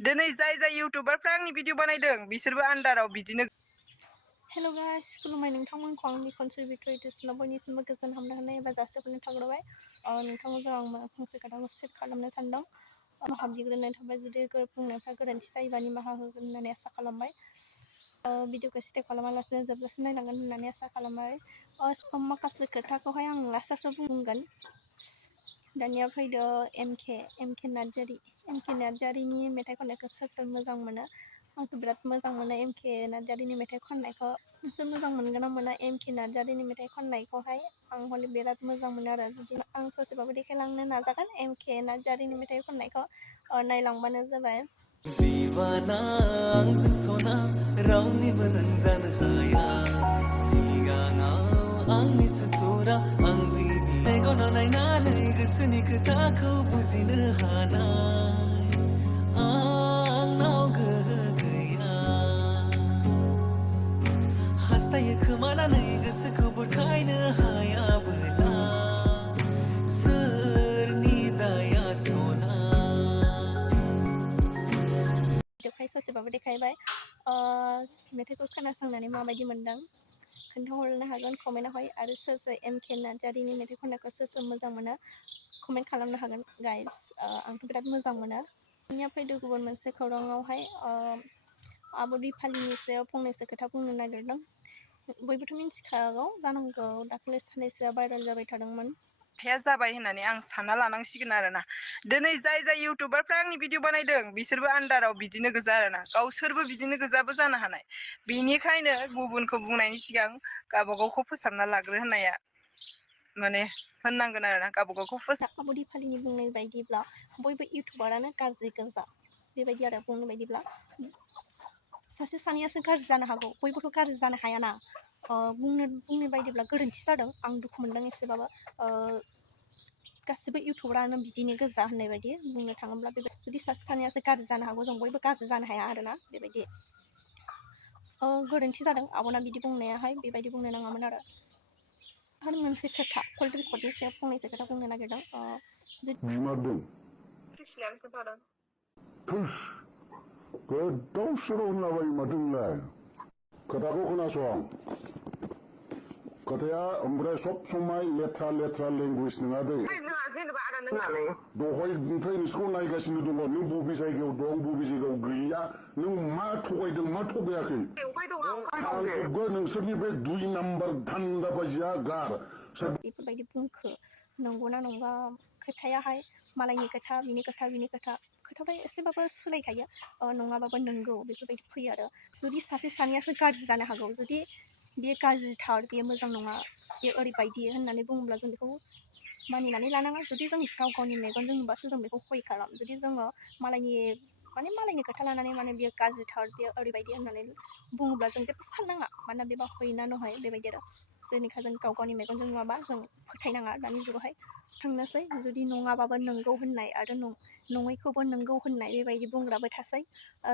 दिनै जाय इउटुबारफ्रा आंनि भिडिअ बानायदों बिसोरबो आन्दाराव बिदिनो। हेल' गाइस, खुलुमबाय नोंथांमोनखौ आंनि कन्ट्रिबिउटरि टिउसनाव बयनिसिमबो गोजोन हामलायनाय एबा जासिहरनाय थाग्रोबाय। नोंथांमोनजों आं फंसे खोथाखौ शेयार खालामनो सानदों। हाबग्रोनाय थाबाय, जुदि बुंनायफ्रा गोरोन्थि जायोबा निमाहा होगोन होननानै आसा खालामबाय। भिडिअखौ स्टे खालामालासिनो जोबजासिम नायलांगोन होननानै आसा खालामबाय। माखासे खोथाखौहाय आं लास्टावसो बुंगोन। दानिया फैदो एमके नार्जारिनि मेथाइ खननायखौ सोर मोजां मोनो? आंथ' बिराद मोजां मोनो एमके नार्जारिनि मेथाइ खननायखौ। नोंसोर मोजां मोनगोन ना मोना एमके नार्जारिनि मेथाइ खननायखौहाय? आं हले बिराद मोजां मोनो आरो। जुदि आं ससेबाबो देखायलांनो नाजागोन एमके नार्जारिनि मेथाइ खननायखौ। नायलांबानो जाबाय। दीवाना आंजों सना रावनिबो नों जानो हाया, सिगाङाव आंनि सुथुरा आंनि मेगनाव नायनानै गोसोनि खोथाखौ बुजिनो हानाय आंनाव गोहो गैया। हास्थायो खोमानानै गोसोखौ बुरखायनो हायाबोला सोरनि दाया सना। भिडिअखौहाय ससेबाबो देखायबाय। मेथाइखौ खोनासंनानै माबायदि मोनदों खोन्थाहरनो हागोन कमेन्टआवहाय। आरो सोर एमके नार्जारिनि मेथाइ खननायखौ सोर मोजां मोनो कमेन्ट खालामनो हागोन गाइस। आंथ' बिराद मोजां मोनो। दानिया फैदो गुबुन मोनसे खौराङावहाय। आब' दिपालिनि सायाव फंनैसो खोथा बुंनो नागिरदों। बयबोथ' मिन्थिखागौ जानांगौ, दाखालि साननैसोआ भाइरेल जाबाय थादोंमोन। जाबाय होननानै आं सानना लानांसिगोन आरोना। दिनै जाय इउटुबारफ्रा आंनि भिडिअ बानायदों बिसोरबो आन्दाराव बिदिनो गोजा आरोना। गावसोरबो बिदिनो गोजाबो जानो हानाय। बेनिखायनो गुबुनखौ बुंनायनि सिगां गावबागावखौ फोसाबना लाग्रो होननाया माने होननांगोन आरोना। गावबागावखौ आब' दिपालिनि बुंनाय बायदिब्ला बयबो इउटुबारानो गाज्रि गोजा, बेबायदि आरो बुंनाय बायदिब्ला। सासे सानैयासो गाज्रि जानो हागौ, बयबोथ' गाज्रि जानो हायाना। बुंनाय बायदिब्ला गोरोन्थि जादों, आं दुखु मोनदों एसेबाबो। गासिबो इउटुबारानो बिदिनो गोजा होननाय बायदि बुंनो थाङोब्ला, बेबायदि जुदि सासे सानैयासो गाज्रि जानो हागौ, जों बयबो गाज्रि जानो हाया आरोना। बेबायदि गोरोन्थि जादों आब'ना बिदि बुंनायाहाय, बेबायदि बुंनो नाङामोन आरो मोनसे खोथा कल रिपर्टनि सायाव फंनैसो खोथा बुंनो नागिरदों। गोदाव सोराव होनलाबायो माथो नोंलाय? खोथाखौ खोनासं। खोथाया ओमफ्राय सब समाय लेथ्रा लेंगुवेज नङा दै। दहायनिफ्राय नोंसोरखौ नायगासिनो दङ, नों बबे जायगायाव दं बबे जायगायाव गैया, नों मा थगायदों मा थगायाखै। आंखौबो नोंसोरनि बे 2 नाम्बार धान्दा बाजिया गार। बेफोरबायदि बुंखो नंगौना नङा? खोथायाहाय मालायनि खोथा बिनि खोथाफ्रा एसेबाबो सोलायखायो। नङाबाबो नंगौ बेफोरबायदि फैयो आरो। जुदि सासे सानैयासो गाज्रि जानो हागौ, जुदि बेयो गाज्रिथार, बेयो मोजां नङा, बेयो ओरैबायदि होननानै बुङोब्ला जों बेखौ मानिनानै लानाङा। जुदि जों गावनि मेगनजों नुबासो जों बेखौ सय खालाम। जुदि जोङो मालायनि खोथा लानानै बेयो गाज्रिथार, बेयो ओरैबायदि होननानै बुङोब्ला जों जेबो साननाङा। मानोना बेबा हयना नहय बेबायदि आरो। जेनेखा जों गावनि मेगनजों नुवाबा जों फोथायनाङा। दानि जुगावहाय थांनोसै, जुदि नङाबाबो नंगौ होननाय आरो नङैखौबो नंगौ होननाय बेबायदि बुंग्राबो थासै।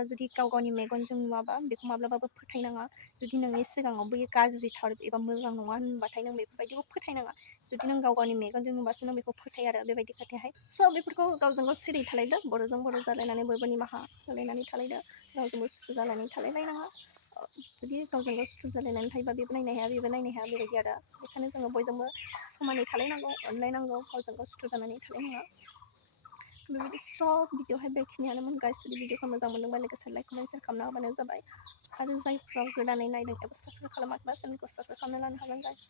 जुदि गावनि मेगनजों नुवाबा बेखौ माब्लाबाबो फोथायनाङा। जुदि नोंनि सिगाङाव बेयो गाज्रिथार एबा मोजां नङा होनबाथाय नों बेफोरबायदिखौ फोथायनाङा। जुदि नों गावनि मेगनजों नुबासो नों बेखौ फोथायो आरो, बेबायदि खोथायाहाय। स' बेफोरखौ गावजों गाव सिरि थालायदो, बर'जों बर' जालायनानै बयबो निमाहा होलायनानै थालायदो। रावजोंबो सुथु जालायनानै थालायलायनाङा। जुदि गावजों गाव सुथु जालायनानै थायोबा बेबो नायनो हाया बेबो नायनो हाया, बेबायदि आरो। बेखायनो जोङो बयजोंबो समानै थालायनांगौ, अनलायनांगौ, गावजों गाव सुथु जानानै थालायनाङा। बेबायदि भिडिअहाय बेखिनियानोमोन गाइस। जुदि भिडिअखौ मोजां मोनदोंबा लोगोसे लाइक कमेन्ट शेयार खालामना होबानो जाबाय। आरो जायफ्रा गोदानै नायदों एबा साबस्क्राइब खालामाखैबा चेनेलखौ साबस्क्राइब खालामना लानो हागोन गाइस।